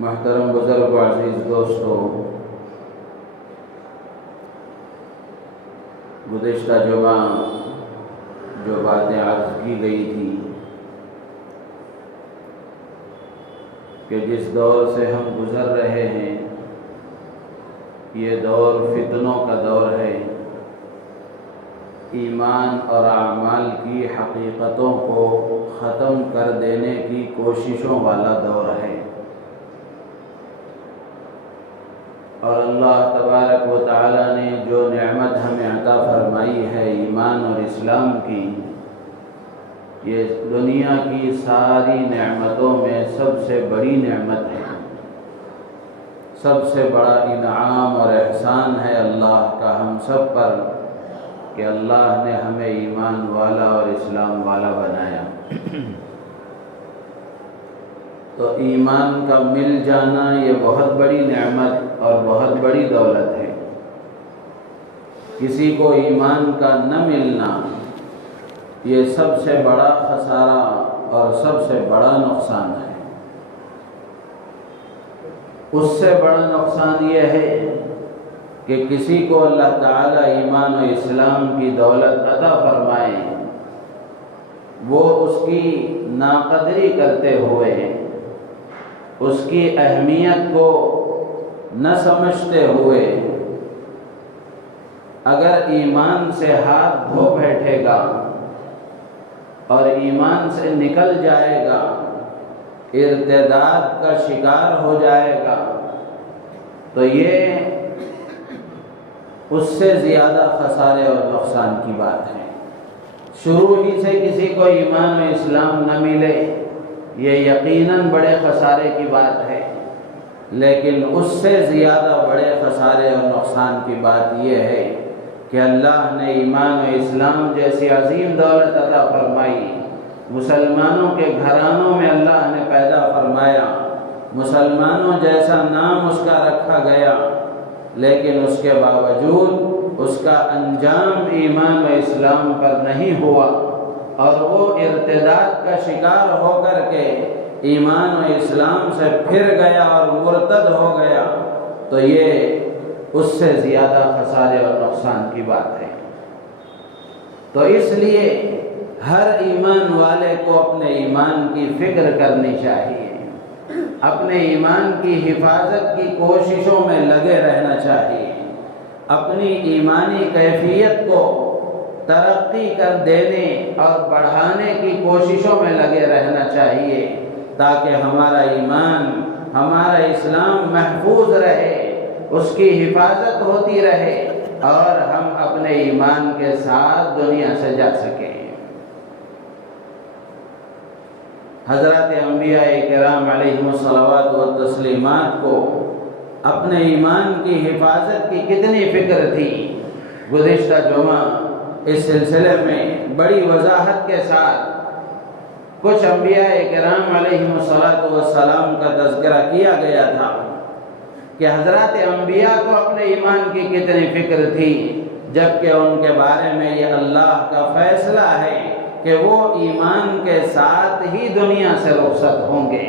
محترم بزرگ و عزیز دوستو، گزشتہ جمعہ جو باتیں عرض کی گئی تھی کہ جس دور سے ہم گزر رہے ہیں یہ دور فتنوں کا دور ہے، ایمان اور اعمال کی حقیقتوں کو ختم کر دینے کی کوششوں والا دور ہے، اور اللہ تبارک و تعالی نے جو نعمت ہمیں عطا فرمائی ہے ایمان اور اسلام کی، یہ دنیا کی ساری نعمتوں میں سب سے بڑی نعمت ہے، سب سے بڑا انعام اور احسان ہے اللہ کا ہم سب پر کہ اللہ نے ہمیں ایمان والا اور اسلام والا بنایا۔ تو ایمان کا مل جانا یہ بہت بڑی نعمت اور بہت بڑی دولت ہے۔ کسی کو ایمان کا نہ ملنا یہ سب سے بڑا خسارہ اور سب سے بڑا نقصان ہے۔ اس سے بڑا نقصان یہ ہے کہ کسی کو اللہ تعالیٰ ایمان و اسلام کی دولت عطا فرمائے، وہ اس کی ناقدری کرتے ہوئے، اس کی اہمیت کو نہ سمجھتے ہوئے اگر ایمان سے ہاتھ دھو بیٹھے گا اور ایمان سے نکل جائے گا، ارتداد کا شکار ہو جائے گا، تو یہ اس سے زیادہ خسارے اور نقصان کی بات ہے۔ شروع ہی سے کسی کو ایمان و اسلام نہ ملے یہ یقیناً بڑے خسارے کی بات ہے، لیکن اس سے زیادہ بڑے خسارے اور نقصان کی بات یہ ہے کہ اللہ نے ایمان و اسلام جیسی عظیم دولت عطا فرمائی، مسلمانوں کے گھرانوں میں اللہ نے پیدا فرمایا، مسلمانوں جیسا نام اس کا رکھا گیا، لیکن اس کے باوجود اس کا انجام ایمان و اسلام پر نہیں ہوا، اور وہ ارتداد کا شکار ہو کر کے ایمان و اسلام سے پھر گیا اور مرتد ہو گیا، تو یہ اس سے زیادہ خسارے اور نقصان کی بات ہے۔ تو اس لیے ہر ایمان والے کو اپنے ایمان کی فکر کرنی چاہیے، اپنے ایمان کی حفاظت کی کوششوں میں لگے رہنا چاہیے، اپنی ایمانی کیفیت کو ترقی کر دینے اور بڑھانے کی کوششوں میں لگے رہنا چاہیے، تاکہ ہمارا ایمان، ہمارا اسلام محفوظ رہے، اس کی حفاظت ہوتی رہے، اور ہم اپنے ایمان کے ساتھ دنیا سے جا سکیں۔ حضرات انبیاء کرام علیہم الصلوات والتسلیمات کو اپنے ایمان کی حفاظت کی کتنی فکر تھی۔ گزشتہ جمعہ اس سلسلے میں بڑی وضاحت کے ساتھ کچھ انبیاء کرام علیہم الصلوات والسلام کا تذکرہ کیا گیا تھا کہ حضرات انبیاء کو اپنے ایمان کی کتنی فکر تھی، جبکہ ان کے بارے میں یہ اللہ کا فیصلہ ہے کہ وہ ایمان کے ساتھ ہی دنیا سے رخصت ہوں گے،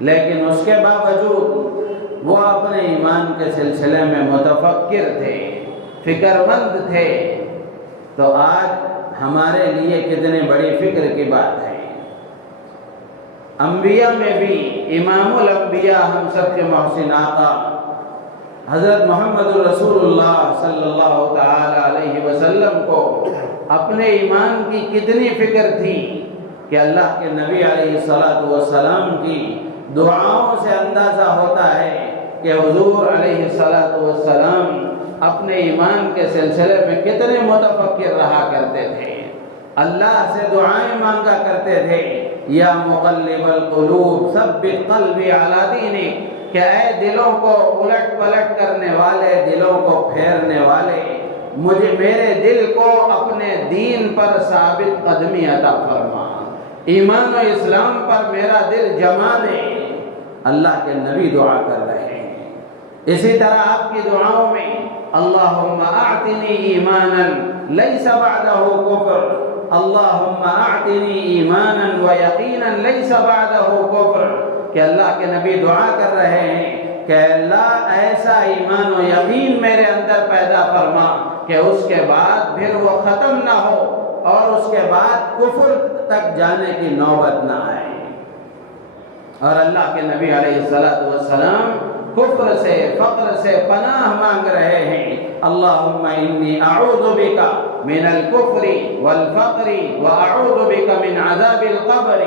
لیکن اس کے باوجود وہ اپنے ایمان کے سلسلے میں متفکر تھے، فکر مند تھے۔ تو آج ہمارے لیے کتنی بڑی فکر کی بات ہے۔ انبیاء میں بھی امام الانبیاء ہم سب کے محسن آقا حضرت محمد رسول اللہ صلی اللہ تعالی علیہ وسلم کو اپنے ایمان کی کتنی فکر تھی کہ اللہ کے نبی علیہ السلام کی دعاؤں سے اندازہ ہوتا ہے کہ حضور علیہ السلام اپنے ایمان کے سلسلے میں کتنے متفکر رہا کرتے تھے، اللہ سے دعائیں مانگا کرتے تھے، یا مقلب القلوب ثبت قلبی علی دینک، کہ اے دلوں کو الٹ پلٹ کرنے والے، دلوں کو پھیرنے والے، مجھے میرے دل کو اپنے دین پر ثابت قدمی عطا فرما، ایمان و اسلام پر میرا دل جما دے۔ اللہ کے نبی دعا کر رہے ہیں۔ اسی طرح آپ کی دعاؤں میں اللہم اعطنی ایمانا لیس بعدہ کفر، اللہم اعطنی ایمانا و یقینا لیس بعدہ کفر، کہ اللہ کے نبی دعا کر رہے ہیں کہ اللہ ایسا ایمان و یقین میرے اندر پیدا فرما کہ اس کے بعد پھر وہ ختم نہ ہو اور اس کے بعد کفر تک جانے کی نوبت نہ آئے۔ اور اللہ کے نبی علیہ السلام کفر سے فقر سے پناہ مانگ رہے ہیں، اللہم انی اعوذ بک من الکفر والفقر واعوذ بک من عذاب القبر۔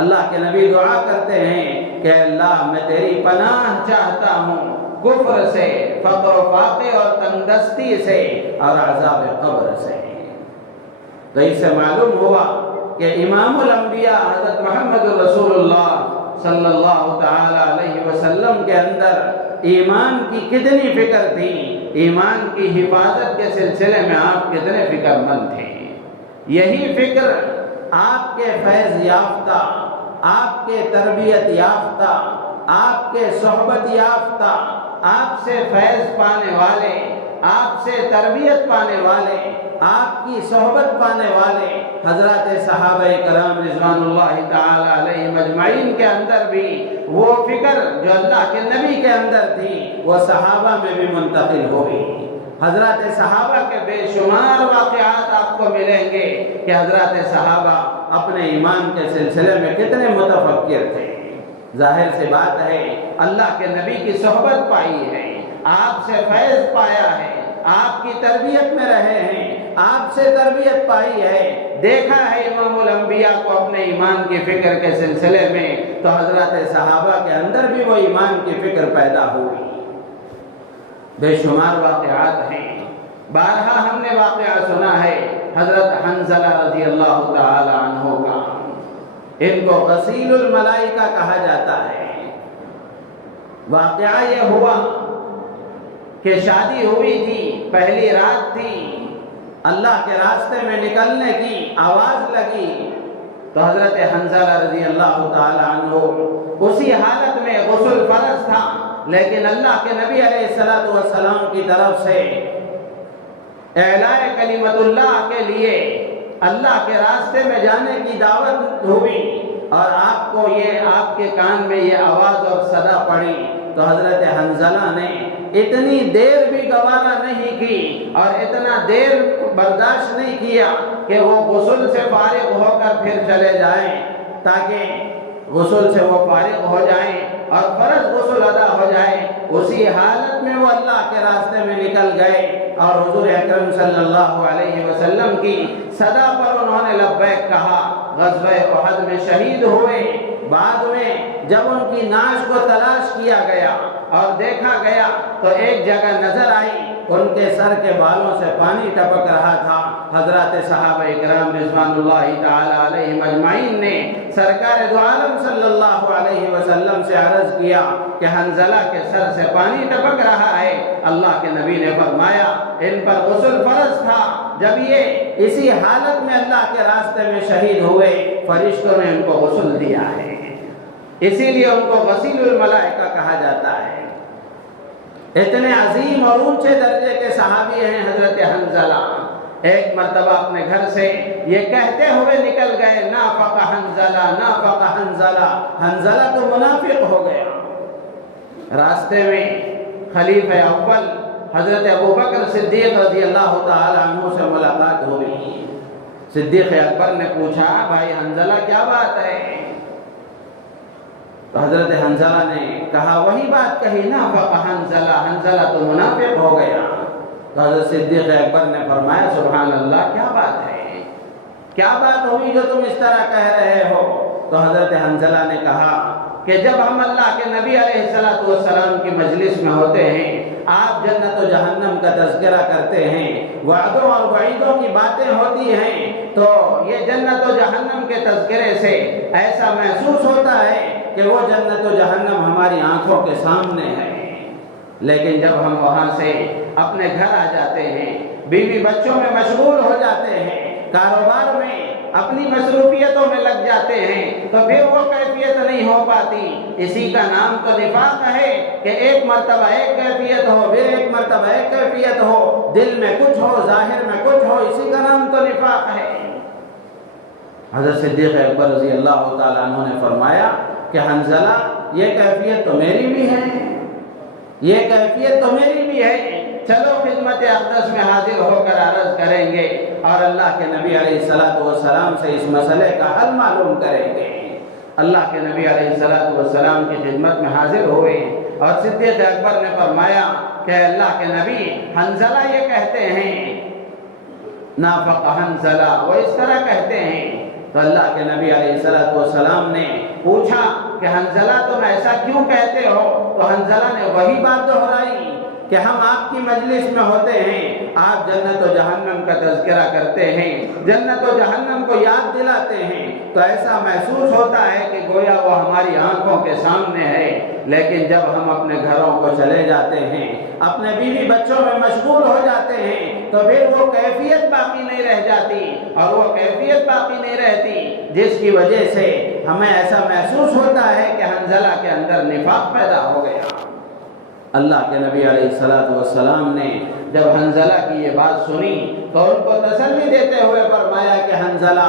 اللہ کے نبی دعا کرتے ہیں کہ اللہ میں تیری پناہ چاہتا ہوں کفر سے، فقر و فاقے اور تنگدستی سے اور عذاب قبر سے۔ تو اس سے معلوم ہوا کہ امام الانبیاء حضرت محمد رسول اللہ صلی اللہ تعالی علیہ وسلم کے اندر ایمان کی کتنی فکر تھی، ایمان کی حفاظت کے سلسلے میں آپ کتنے فکر مند تھے۔ یہی فکر آپ کے فیض یافتہ، آپ کے تربیت یافتہ، آپ کے صحبت یافتہ، آپ سے فیض پانے والے، آپ سے تربیت پانے والے، آپ کی صحبت پانے والے حضرات صحابہ کرام رضوان اللہ تعالی علیہم اجمعین کے اندر بھی وہ فکر جو اللہ کے نبی کے اندر تھی وہ صحابہ میں بھی منتقل ہوئی۔ حضرات صحابہ کے بے شمار واقعات آپ کو ملیں گے کہ حضرات صحابہ اپنے ایمان کے سلسلے میں کتنے متفکر تھے۔ ظاہر سی بات ہے اللہ کے نبی کی صحبت پائی ہے، آپ سے فیض پایا ہے، آپ کی تربیت میں رہے ہیں، آپ سے تربیت پائی ہے، دیکھا ہے امام الانبیاء کو اپنے ایمان کی فکر کے سلسلے میں، تو حضرات صحابہ کے اندر بھی وہ ایمان کی فکر پیدا ہوئی۔ بے شمار واقعات ہیں، بارہا ہم نے واقعہ سنا ہے حضرت حنظلہ رضی اللہ تعالی عنہ کا، ان کو غسیل الملائکہ کہا جاتا ہے۔ واقعہ یہ ہوا کہ شادی ہوئی تھی، پہلی رات تھی، اللہ کے راستے میں نکلنے کی آواز لگی تو حضرت حنظلہ رضی اللہ تعالی عنہ اسی حالت میں غسل فرض تھا، لیکن اللہ کے نبی علیہ السلام کی طرف سے اعلاء کلمت اللہ کے لیے اللہ کے راستے میں جانے کی دعوت ہوئی اور آپ کو آپ کے کان میں یہ آواز اور صدا پڑی تو حضرت حنظلہ نے اتنی دیر بھی گوارا نہیں کی اور اتنا دیر برداشت نہیں کیا کہ وہ غسل سے فارغ ہو کر پھر چلے جائیں، تاکہ غسل سے وہ فارغ ہو جائیں اور فرض غسل ادا ہو جائے۔ اسی حالت میں وہ اللہ کے راستے میں نکل گئے اور حضور اکرم صلی اللہ علیہ وسلم کی صدا پر انہوں نے لبیک کہا، غزوہ احد میں شہید ہوئے۔ بعد میں جب ان کی نعش کو تلاش کیا گیا اور دیکھا گیا تو ایک جگہ نظر آئی، ان کے سر کے بالوں سے پانی ٹپک رہا تھا۔ حضرات صحابہ اکرام رضوان اللہ تعالی علیہم اجمعین نے سرکار دو عالم صلی اللہ علیہ وسلم سے عرض کیا کہ حنظلہ کے سر سے پانی ٹپک رہا ہے۔ اللہ کے نبی نے فرمایا ان پر غسل فرض تھا، جب یہ اسی حالت میں اللہ کے راستے میں شہید ہوئے فرشتوں نے ان کو غسل دیا ہے، اسی لیے ان کو غسیل الملائکہ کہا جاتا ہے۔ اتنے عظیم اور اونچے درجے کے صحابی ہیں حضرت حنظلہ۔ ایک مرتبہ اپنے گھر سے یہ کہتے ہوئے نکل گئے، نافق حنظلہ، نافق حنظلہ، حنظلہ تو منافق ہو گیا۔ راستے میں خلیفہ اول حضرت ابوبکر صدیق رضی اللہ تعالی عنہ سے ملاقات ہوئی۔ صدیق اکبر نے پوچھا، بھائی حنظلہ کیا بات ہے؟ تو حضرت حنظلہ نے کہا وہی بات کہی، نافق حنظلہ، حنظلہ تو منافق ہو گیا۔ تو حضرت صدیق اکبر نے فرمایا سبحان اللہ، کیا بات ہے، کیا بات ہوئی جو تم اس طرح کہہ رہے ہو؟ تو حضرت حنظلہ نے کہا کہ جب ہم اللہ کے نبی علیہ السلام کی مجلس میں ہوتے ہیں، آپ جنت و جہنم کا تذکرہ کرتے ہیں، وعدوں اور وعیدوں کی باتیں ہوتی ہیں، تو یہ جنت و جہنم کے تذکرے سے ایسا محسوس ہوتا ہے کہ وہ جنت و جہنم ہماری آنکھوں کے سامنے ہے۔ لیکن جب ہم وہاں سے اپنے گھر آ جاتے ہیں، بیوی بچوں میں مشغول ہو جاتے ہیں، کاروبار میں اپنی مصروفیتوں میں لگ جاتے ہیں، تو پھر وہ کیفیت نہیں ہو پاتی۔ اسی کا نام تو نفاق ہے کہ ایک مرتبہ ایک کیفیت ہو، پھر ایک مرتبہ ایک کیفیت ہو، دل میں کچھ ہو، ظاہر میں کچھ ہو، اسی کا نام تو نفاق ہے۔ حضرت صدیق اکبر رضی اللہ تعالیٰ عنہ نے فرمایا کہ حنظلہ یہ کیفیت تو میری بھی ہے، یہ کیفیت تو میری بھی ہے، چلو خدمت اقدس میں حاضر ہو کر عرض کریں گے اور اللہ کے نبی علیہ السلام سے اس مسئلے کا حل معلوم کریں گے۔ اللہ کے نبی علیہ السلام کی خدمت میں حاضر ہوئے اور صدیق اکبر نے فرمایا کہ اللہ کے نبی حنظلہ یہ کہتے ہیں، نافق حنظلہ، وہ اس طرح کہتے ہیں۔ تو اللہ کے نبی علیہ السلام نے پوچھا کہ حنظلہ تم ایسا کیوں کہتے ہو؟ تو حنظلہ نے وہی بات دہرائی کہ ہم آپ کی مجلس میں ہوتے ہیں، آپ جنت و جہنم کا تذکرہ کرتے ہیں، جنت و جہنم کو یاد دلاتے ہیں، تو ایسا محسوس ہوتا ہے کہ گویا وہ ہماری آنکھوں کے سامنے ہے، لیکن جب ہم اپنے گھروں کو چلے جاتے ہیں، اپنے بیوی بچوں میں مشغول ہو جاتے ہیں، تو پھر وہ کیفیت باقی نہیں رہ جاتی، اور وہ کیفیت باقی نہیں رہتی جس کی وجہ سے ہمیں ایسا محسوس ہوتا ہے کہ حنظلہ کے اندر نفاق پیدا ہو گیا۔ اللہ کے نبی علیہ السلام نے جب حنظلہ کی یہ بات سنی تو ان کو تسلی دیتے ہوئے فرمایا کہ حنظلہ،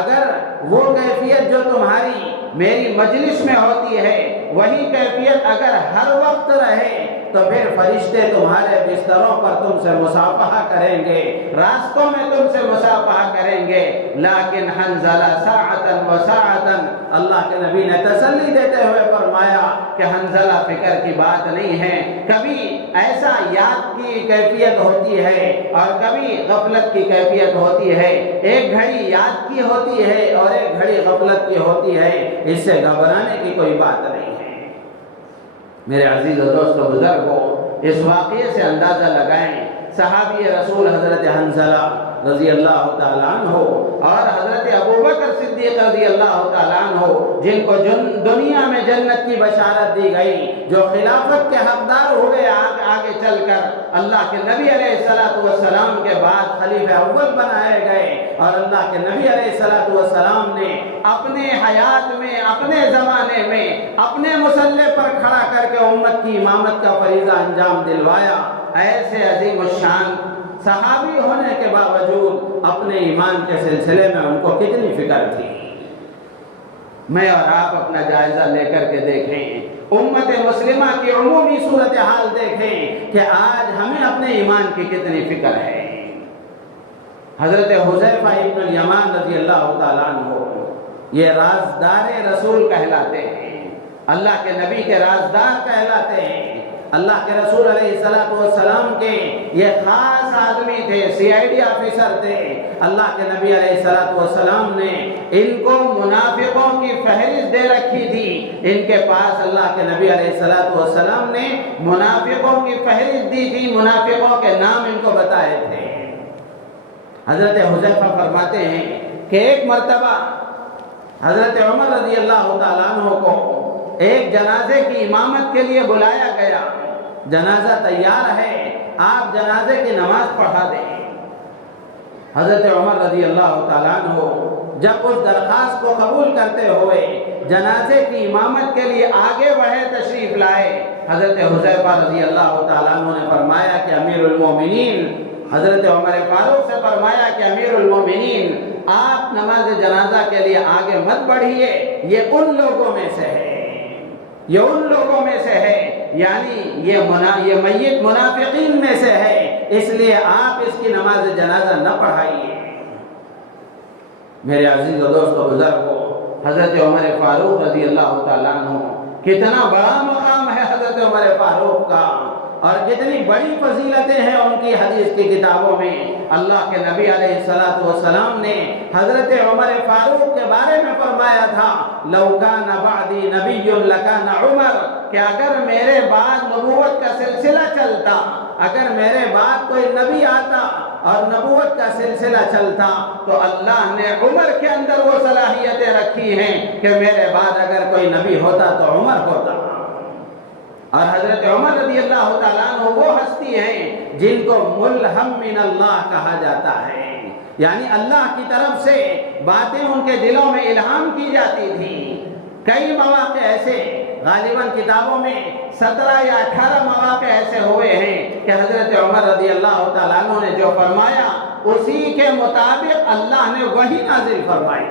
اگر وہ کیفیت جو تمہاری میری مجلس میں ہوتی ہے وہی کیفیت اگر ہر وقت رہے تو پھر فرشتے تمہارے بستروں پر تم سے مصافحہ کریں گے، راستوں میں تم سے مصافحہ کریں گے، لیکن حنظلہ ساعتاً و ساعتاً، اللہ کے نبی نے تسلی دیتے ہوئے فرمایا کہ حنظلہ فکر کی بات نہیں ہے، کبھی ایسا یاد کی کیفیت ہوتی ہے اور کبھی غفلت کی کیفیت ہوتی ہے، ایک گھڑی یاد کی ہوتی ہے اور ایک گھڑی غفلت کی ہوتی ہے، اس سے گھبرانے کی کوئی بات نہیں ہے۔ میرے عزیز و دوست و بزرگوں، اس واقعے سے اندازہ لگائیں صحابی رسول حضرت حنظلہ رضی اللہ تعالیٰ عنہ اور حضرت ابوبکر صدیق رضی اللہ تعالیٰ عنہ، جن کو دنیا میں جنت کی بشارت دی گئی، جو خلافت کے حقدار ہوئے آگے چل کر اللہ کے نبی علیہ السلام کے بعد خلیفہ اول بنائے گئے، اور اللہ کے نبی علیہ السلام نے اپنے حیات میں، اپنے زمانے میں اپنے مسلح پر کھڑا کر کے امت کی امامت کا فریضہ انجام دلوایا۔ ایسے عظیم الشان صحابی ہونے کے باوجود اپنے ایمان کے سلسلے میں ان کو کتنی فکر تھی۔ میں اور آپ اپنا جائزہ لے کر کے دیکھیں، امت مسلمہ کی عمومی صورتحال دیکھیں کہ آج ہمیں اپنے ایمان کی کتنی فکر ہے۔ حضرت حذیفہ ابن الیمان رضی اللہ تعالیٰ عنہ یہ رازدار رسول کہلاتے ہیں، اللہ کے نبی کے رازدار کہلاتے ہیں، اللہ کے رسول علیہ السلام کے یہ خاص آدمی تھے، CID آفیسر تھے۔ اللہ کے نبی علیہ السلام نے ان کو منافقوں کی فہرست دے رکھی تھی، ان کے پاس اللہ کے نبی علیہ السلام نے منافقوں کی فہرست دی تھی، منافقوں کے نام ان کو بتائے تھے۔ حضرت حذیفہ فرماتے ہیں کہ ایک مرتبہ حضرت عمر رضی اللہ تعالیٰ عنہ کو ایک جنازے کی امامت کے لیے بلایا گیا، جنازہ تیار ہے، آپ جنازے کی نماز پڑھا دیں۔ حضرت عمر رضی اللہ تعالیٰ عنہ جب اس درخواست کو قبول کرتے ہوئے جنازے کی امامت کے لیے آگے بڑھے، تشریف لائے، حضرت حذیفہ رضی اللہ تعالیٰ عنہ نے فرمایا کہ امیر المومنین، حضرت عمر فاروق سے فرمایا کہ امیر المومنین آپ نماز جنازہ کے لیے آگے مت بڑھیے، یہ ان لوگوں میں سے ہے، یہ ان لوگوں میں سے ہے، یعنی یہ میت منافقین میں سے ہے، اس لیے آپ اس کی نماز جنازہ نہ پڑھائیے۔ میرے عزیز و دوست و بزرگوں، حضرت عمر فاروق رضی اللہ تعالیٰ عنہ، کتنا بڑا مقام ہے حضرت عمر فاروق کا، اور کتنی بڑی فضیلتیں ہیں ان کی حدیث کی کتابوں میں۔ اللہ کے نبی علیہ السلام نے حضرت عمر فاروق کے بارے میں فرمایا تھا، لو کان بعدی نبی لکان عمر، کہ اگر میرے بعد نبوت کا سلسلہ چلتا، اگر میرے بعد کوئی نبی آتا اور نبوت کا سلسلہ چلتا تو اللہ نے عمر کے اندر وہ صلاحیتیں رکھی ہیں کہ میرے بعد اگر کوئی نبی ہوتا تو عمر ہوتا۔ اور حضرت عمر رضی اللہ تعالیٰ عنہ وہ ہستی ہیں جن کو ملہم من اللہ کہا جاتا ہے، یعنی اللہ کی طرف سے باتیں ان کے دلوں میں الہام کی جاتی تھی۔ کئی مواقع ایسے، غالباً کتابوں میں 17 یا 18 مواقع ایسے ہوئے ہیں کہ حضرت عمر رضی اللہ تعالیٰ عنہ نے جو فرمایا اسی کے مطابق اللہ نے وحی نازل فرمائی،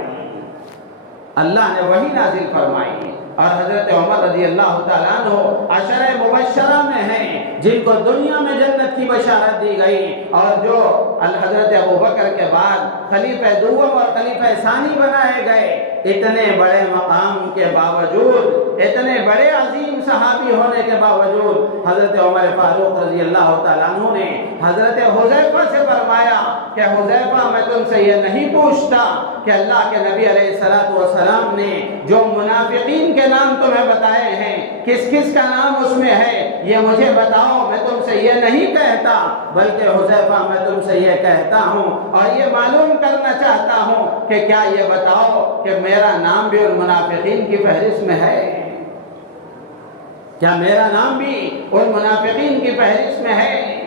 اللہ نے وحی نازل فرمائی۔ اور حضرت عمر رضی اللہ تعالیٰ عنہ عشرہ مبشرہ میں ہیں جن کو دنیا میں جنت کی بشارت دی گئی، اور جو حضرت ابوبکر کے بعد خلیفہ دوم اور خلیفہ ثانی بنائے گئے، اتنے بڑے مقام کے باوجود، اتنے بڑے عظیم صحابی ہونے کے باوجود حضرت عمر فاروق رضی اللہ تعالیٰ عنہ نے حضرت حذیفہ سے فرمایا کہ حذیفہ میں تم سے یہ نہیں پوچھتا کہ اللہ کے نبی علیہ السلام نے جو منافقین کے نام تمہیں بتائے ہیں کس کس کا نام اس میں ہے یہ مجھے بتاؤ، میں تم سے یہ نہیں کہتا، بلکہ حذیفہ میں تم سے یہ کہتا ہوں اور یہ معلوم کرنا چاہتا ہوں کہ کیا یہ بتاؤ کہ میرا نام بھی ان منافقین کی فہرست میں ہے؟ کیا میرا نام بھی ان منافقین کی فہرست میں ہے؟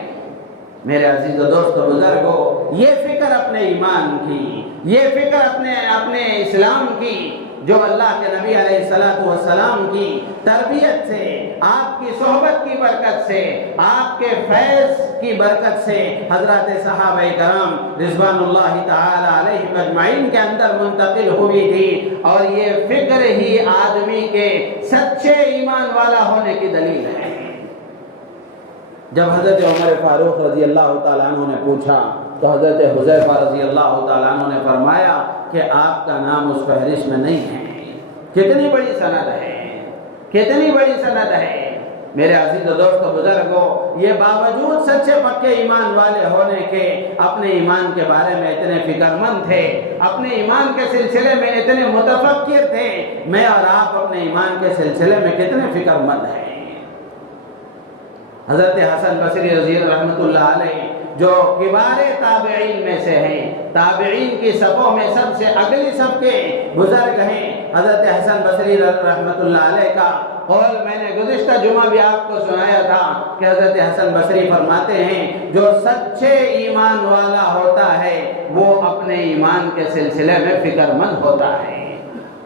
میرے عزیز و دوست و بزرگوں، یہ فکر اپنے ایمان کی، یہ فکر اپنے اسلام کی، جو اللہ کے نبی علیہ السلام کی تربیت سے، آپ کی صحبت کی برکت سے، آپ کے فیض کی برکت سے حضرات صحابہ کرام رضوان اللہ تعالی علیہ اجمعین کے اندر منتقل ہوئی تھی، اور یہ فکر ہی آدمی کے سچے ایمان والا ہونے کی دلیل ہے۔ جب حضرت عمر فاروق رضی اللہ تعالیٰ عنہ نے پوچھا تو حضرت حذیفہ رضی اللہ تعالیٰ عنہ نے فرمایا کہ آپ کا نام اس فہرست میں نہیں ہے۔ کتنی بڑی سند ہے، کتنی بڑی سند ہے میرے عزیز و دوست و بزرگوں، یہ باوجود سچے پکے ایمان والے ہونے کے اپنے ایمان کے بارے میں اتنے فکر مند تھے، اپنے ایمان کے سلسلے میں اتنے متفکر تھے۔ میں اور آپ اپنے ایمان کے سلسلے میں کتنے فکر مند ہیں؟ حضرت حسن بصری رضی رحمۃ اللہ علیہ جو کبار تابعین میں سے ہیں، تابعین کی صفوں میں سب سے اگلی صف کے بزرگ ہیں، حضرت حسن بصری رحمۃ اللہ علیہ کا قول میں نے گزشتہ جمعہ بھی آپ کو سنایا تھا کہ حضرت حسن بصری فرماتے ہیں جو سچے ایمان والا ہوتا ہے وہ اپنے ایمان کے سلسلے میں فکر مند ہوتا ہے،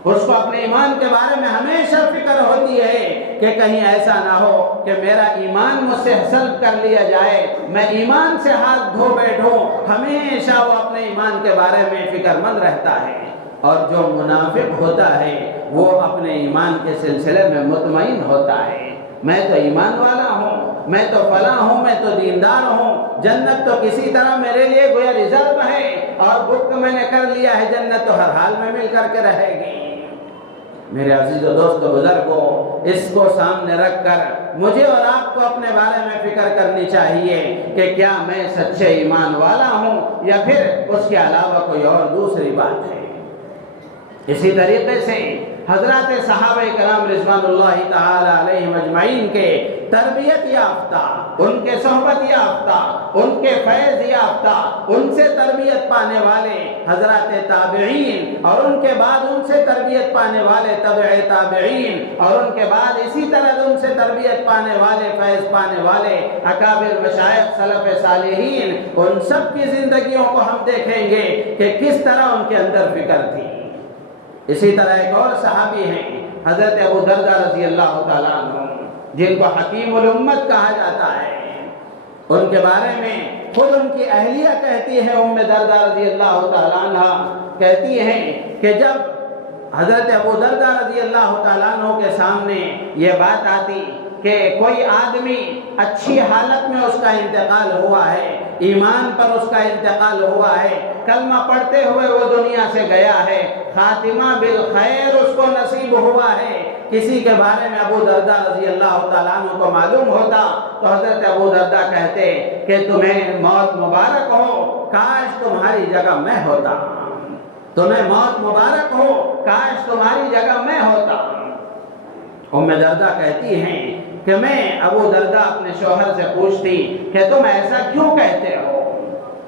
اس کو اپنے ایمان کے بارے میں ہمیشہ فکر ہوتی ہے کہ کہیں ایسا نہ ہو کہ میرا ایمان مجھ سے سلب کر لیا جائے، میں ایمان سے ہاتھ دھو بیٹھوں، ہمیشہ وہ اپنے ایمان کے بارے میں فکر مند رہتا ہے۔ اور جو منافق ہوتا ہے وہ اپنے ایمان کے سلسلے میں مطمئن ہوتا ہے، میں تو ایمان والا ہوں، میں تو فلاں ہوں، میں تو دیندار ہوں، جنت تو کسی طرح میرے لیے گویا ریزرو ہے، اور بک میں نے کر لیا ہے، جنت تو ہر حال میں مل کر کے رہے گی۔ میرے عزیز و دوست و بزرگوں، اس کو سامنے رکھ کر مجھے اور آپ کو اپنے بارے میں فکر کرنی چاہیے کہ کیا میں سچے ایمان والا ہوں یا پھر اس کے علاوہ کوئی اور دوسری بات ہے۔ اسی طریقے سے حضرات صحابہ کرام رضوان اللہ تعالی علیہم اجمعین کے تربیت یافتہ، ان کے صحبت یافتہ، ان کے فیض یافتہ، ان سے تربیت پانے والے حضرات تابعین، اور ان کے بعد ان سے تربیت پانے والے تبع تابعین، اور ان کے بعد اسی طرح ان سے تربیت پانے والے فیض پانے والے اکابر مشائخ سلف صالحین، ان سب کی زندگیوں کو ہم دیکھیں گے کہ کس طرح ان کے اندر فکر تھی۔ اسی طرح ایک اور صحابی ہیں حضرت ابو دردہ رضی اللہ تعالیٰ عنہ، جن کو حکیم الامت کہا جاتا ہے۔ ان کے بارے میں خود ان کی اہلیہ کہتی ہے، ام دردہ رضی اللہ تعالیٰ عنہ کہتی ہیں کہ جب حضرت ابو دردہ رضی اللہ تعالیٰ عنہ کے سامنے یہ بات آتی کہ کوئی آدمی اچھی حالت میں اس کا انتقال ہوا ہے، ایمان پر اس کا انتقال ہوا ہے، کلمہ پڑھتے ہوئے وہ دنیا سے گیا ہے، خاتمہ بالخیر اس کو نصیب ہوا ہے، کسی کے بارے میں ابو دردہ رضی اللہ تعالیٰ عنہ کو معلوم ہوتا تو حضرت ابو دردہ کہتے کہ تمہیں موت مبارک ہو، کاش تمہاری جگہ میں ہوتا، تمہیں موت مبارک ہو، کاش تمہاری جگہ میں ہوتا۔ ام دردہ کہتی ہیں کہ میں ابو دردہ اپنے شوہر سے پوچھتی کہ تم ایسا کیوں کہتے ہو،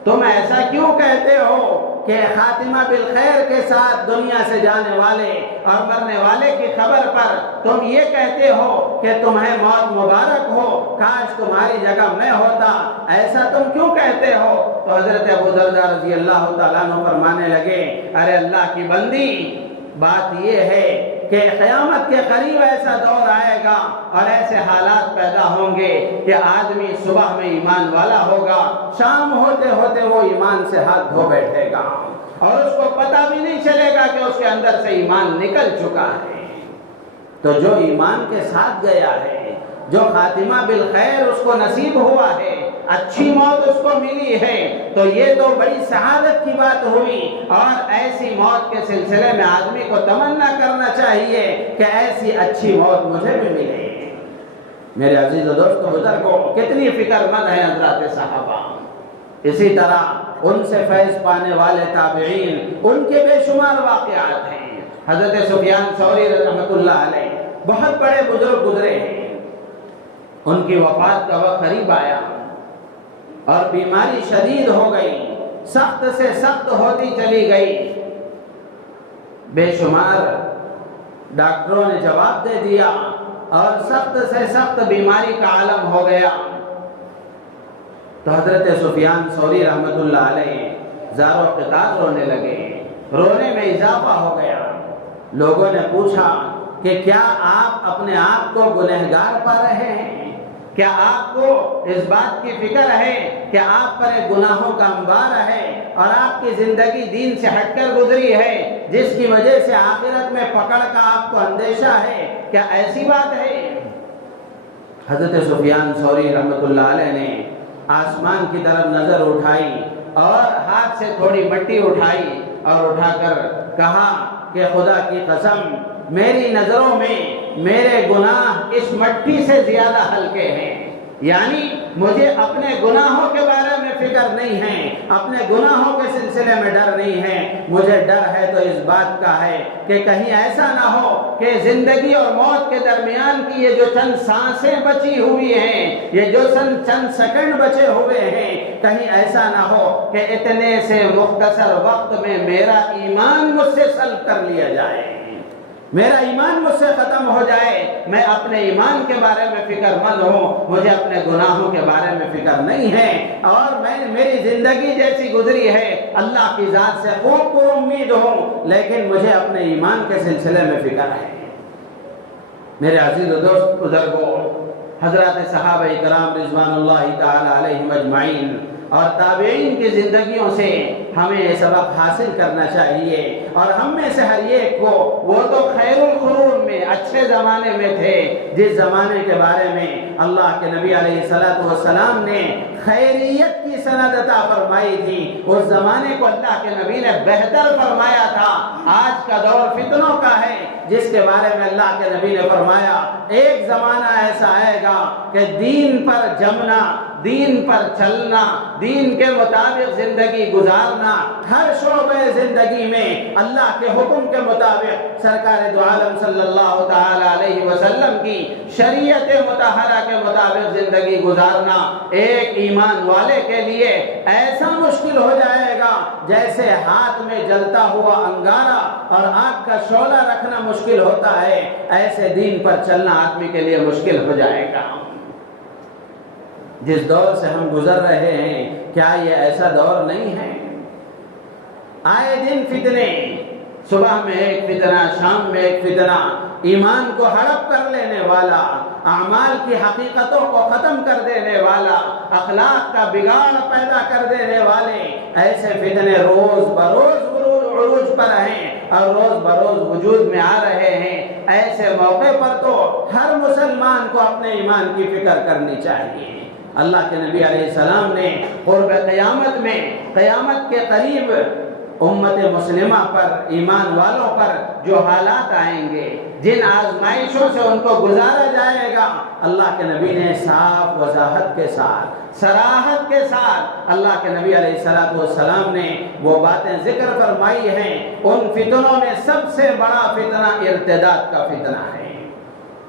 تم ایسا کیوں کہتے ہو کہ خاتمہ بالخیر کے ساتھ دنیا سے جانے والے اور مرنے والے کی خبر پر تم یہ کہتے ہو کہ تمہیں موت مبارک ہو، کاش تمہاری جگہ میں ہوتا، ایسا تم کیوں کہتے ہو؟ تو حضرت ابو دردہ رضی اللہ تعالیٰ عنہ فرمانے لگے، ارے اللہ کی بندی، بات یہ ہے کہ قیامت کے قریب ایسا دور آئے گا اور ایسے حالات پیدا ہوں گے کہ آدمی صبح میں ایمان والا ہوگا، شام ہوتے ہوتے وہ ایمان سے ہاتھ دھو بیٹھے گا اور اس کو پتہ بھی نہیں چلے گا کہ اس کے اندر سے ایمان نکل چکا ہے۔ تو جو ایمان کے ساتھ گیا ہے، جو خاتمہ بالخیر اس کو نصیب ہوا ہے، اچھی موت اس کو ملی ہے، تو یہ تو بڑی سعادت کی بات ہوئی۔ اور ایسی موت کے سلسلے میں آدمی کو تمنا کرنا چاہیے کہ ایسی اچھی موت مجھے بھی ملے۔ میرے عزیز و دوستو بزرگوں، کتنی فکر مند ہیں حضرات صحابہ۔ اسی طرح ان سے فیض پانے والے تابعین، ان کے بے شمار واقعات ہیں۔ حضرت سفیان ثوری رحمۃ اللہ علیہ بہت بڑے بزرگ گزرے ہیں، ان کی وفات کا وقت قریب آیا اور بیماری شدید ہو گئی، سخت سے سخت ہوتی چلی گئی۔ بے شمار ڈاکٹروں نے جواب دے دیا اور سخت سے سخت بیماری کا عالم ہو گیا۔ تو حضرت سفیان ثوری رحمۃ اللہ علیہ زار و قطار رونے لگے، رونے میں اضافہ ہو گیا۔ لوگوں نے پوچھا کہ کیا آپ اپنے آپ کو گنہگار پا رہے ہیں؟ کیا آپ کو اس بات کی فکر ہے کہ آپ پر ایک گناہوں کا انبار ہے اور آپ کی زندگی دین سے ہٹ کر گزری ہے، جس کی وجہ سے آخرت میں پکڑ کا آپ کو اندیشہ ہے؟ کیا ایسی بات ہے؟ حضرت سفیان ثوری رحمۃ اللہ علیہ نے آسمان کی طرف نظر اٹھائی اور ہاتھ سے تھوڑی مٹی اٹھائی اور اٹھا کر کہا کہ خدا کی قسم، میری نظروں میں میرے گناہ اس مٹی سے زیادہ ہلکے ہیں۔ یعنی مجھے اپنے گناہوں کے بارے میں فکر نہیں ہے، اپنے گناہوں کے سلسلے میں ڈر نہیں ہے، مجھے ڈر ہے تو اس بات کا ہے کہ کہیں ایسا نہ ہو کہ زندگی اور موت کے درمیان کی یہ جو چند سانسیں بچی ہوئی ہیں، یہ جو چند سیکنڈ بچے ہوئے ہیں، کہیں ایسا نہ ہو کہ اتنے سے مختصر وقت میں میرا ایمان مجھ سے سلب کر لیا جائے، میرا ایمان مجھ سے ختم ہو جائے۔ میں اپنے ایمان کے بارے میں فکر مند ہوں، مجھے اپنے گناہوں کے بارے میں فکر نہیں ہے، اور میری زندگی جیسی گزری ہے اللہ کی ذات سے خوب امید ہوں، لیکن مجھے اپنے ایمان کے سلسلے میں فکر ہے۔ میرے عزیز و دوست بزرگوں، حضرات صحابہ کرام رضوان اللہ تعالی علیہم اجمعین اور تابعین کی زندگیوں سے ہمیں یہ سبق حاصل کرنا چاہیے، اور ہم میں سے ہر ایک کو، وہ تو خیر القرون میں اچھے زمانے میں تھے، جس زمانے کے بارے میں اللہ کے نبی علیہ السلام نے خیریت کی سند عطا فرمائی تھی، اس زمانے کو اللہ کے نبی نے بہتر فرمایا تھا۔ آج کا دور فتنوں کا ہے، جس کے بارے میں اللہ کے نبی نے فرمایا ایک زمانہ ایسا آئے گا کہ دین پر جمنا، دین پر چلنا، دین کے مطابق زندگی گزارنا، ہر شعبہ زندگی میں اللہ کے حکم کے مطابق سرکار دو عالم صلی اللہ تعالی علیہ وسلم کی شریعت مطہرہ کے مطابق زندگی گزارنا ایک ایمان والے کے لیے ایسا مشکل ہو جائے گا جیسے ہاتھ میں جلتا ہوا انگارہ اور آگ کا شعلہ رکھنا مشکل ہوتا ہے، ایسے دین پر چلنا آدمی کے لیے مشکل ہو جائے گا۔ جس دور سے ہم گزر رہے ہیں، کیا یہ ایسا دور نہیں ہے؟ آئے دن فتنے، صبح میں ایک فتنہ، شام میں ایک فتنہ، ایمان کو ہڑپ کر لینے والا، اعمال کی حقیقتوں کو ختم کر دینے والا، اخلاق کا بگاڑ پیدا کر دینے والے ایسے فتنے روز بروز عروج پر ہیں اور روز بروز وجود میں آ رہے ہیں۔ ایسے موقع پر تو ہر مسلمان کو اپنے ایمان کی فکر کرنی چاہیے۔ اللہ کے نبی علیہ السلام نے قرب قیامت میں، قیامت کے قریب امت مسلمہ پر، ایمان والوں پر جو حالات آئیں گے، جن آزمائشوں سے ان کو گزارا جائے گا، اللہ کے نبی نے صاف وضاحت کے ساتھ، صراحت کے ساتھ اللہ کے نبی علیہ السلام نے وہ باتیں ذکر فرمائی ہیں۔ ان فتنوں میں سب سے بڑا فتنہ ارتداد کا فتنہ ہے،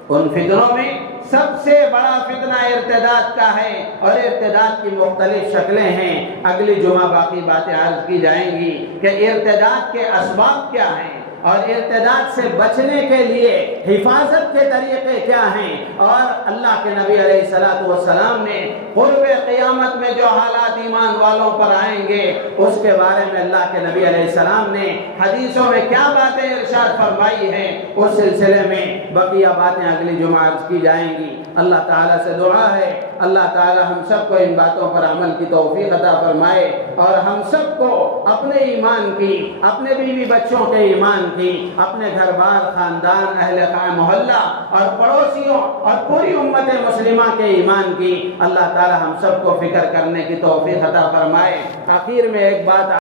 ان فتنوں میں سب سے بڑا فتنہ ارتداد کا ہے، اور ارتداد کی مختلف شکلیں ہیں۔ اگلی جمعہ باقی باتیں عرض کی جائیں گی کہ ارتداد کے اسباب کیا ہیں اور ارتداد سے بچنے کے لیے حفاظت کے طریقے کیا ہیں، اور اللہ کے نبی علیہ السلام نے قرب قیامت میں جو حالات ایمان والوں پر آئیں گے اس کے بارے میں اللہ کے نبی علیہ السلام نے حدیثوں میں کیا باتیں ارشاد فرمائی ہیں، اس سلسلے میں بقیہ باتیں اگلی جمعہ عرض کی جائیں گی۔ اللہ تعالیٰ سے دعا ہے اللہ تعالیٰ ہم سب کو ان باتوں پر عمل کی توفیق عطا فرمائے، اور ہم سب کو اپنے ایمان کی، اپنے بیوی بچوں کے ایمان کی، اپنے گھر بار، خاندان، اہل محلہ اور پڑوسیوں اور پوری امت مسلمہ کے ایمان کی اللہ تعالی ہم سب کو فکر کرنے کی توفیق عطا فرمائے۔ آخر میں ایک بات